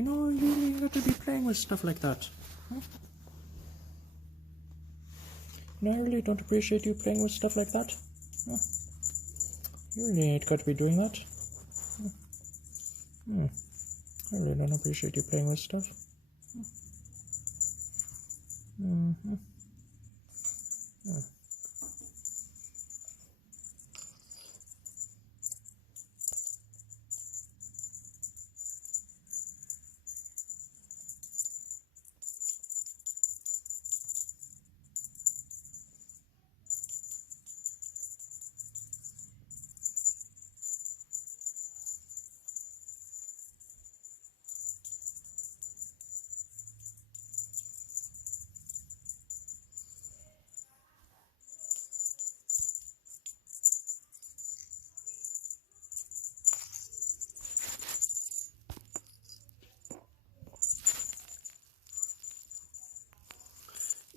You know, you really got to be playing with stuff like that. Huh? No, I really don't appreciate you playing with stuff like that. Huh? You really ain't got to be doing that. I really don't appreciate you playing with stuff. Mm-hmm.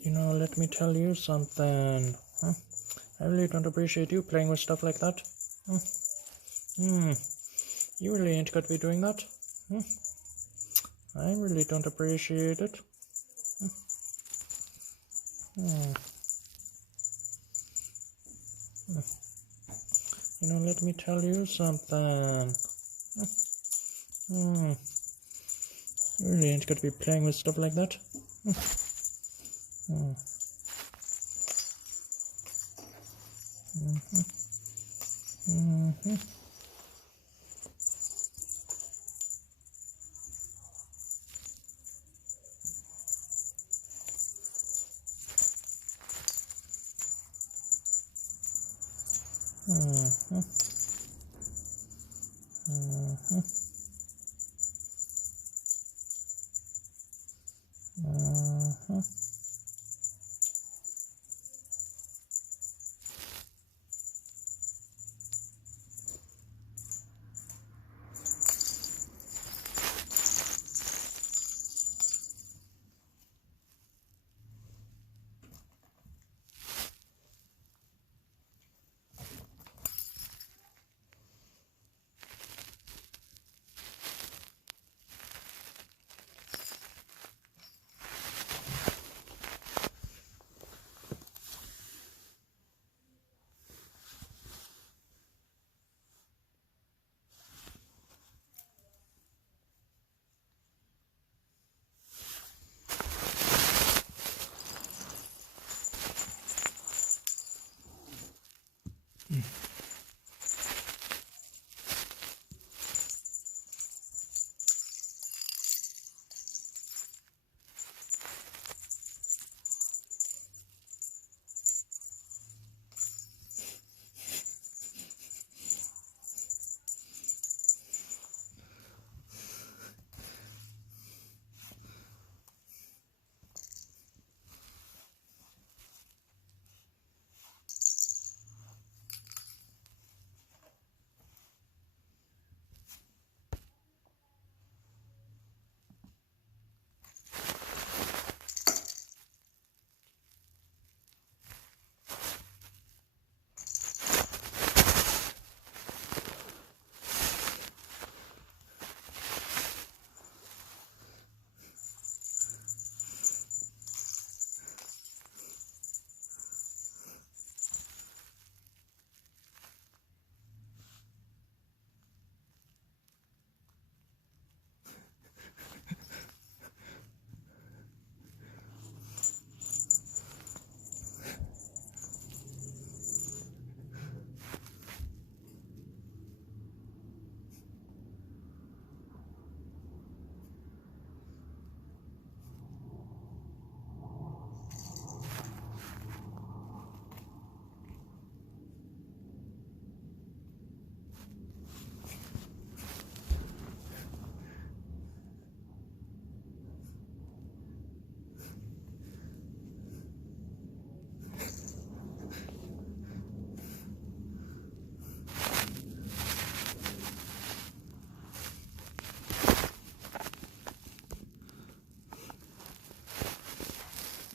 You know, let me tell you something. Huh? I really don't appreciate you playing with stuff like that. You really ain't got to be doing that. I really don't appreciate it. You know, let me tell you something. You really ain't got to be playing with stuff like that.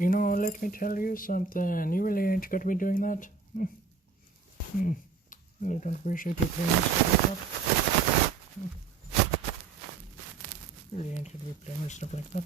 You know, let me tell you something. You really ain't got to be doing that. I don't appreciate you playing with stuff like that. You really ain't gonna be playing with stuff like that.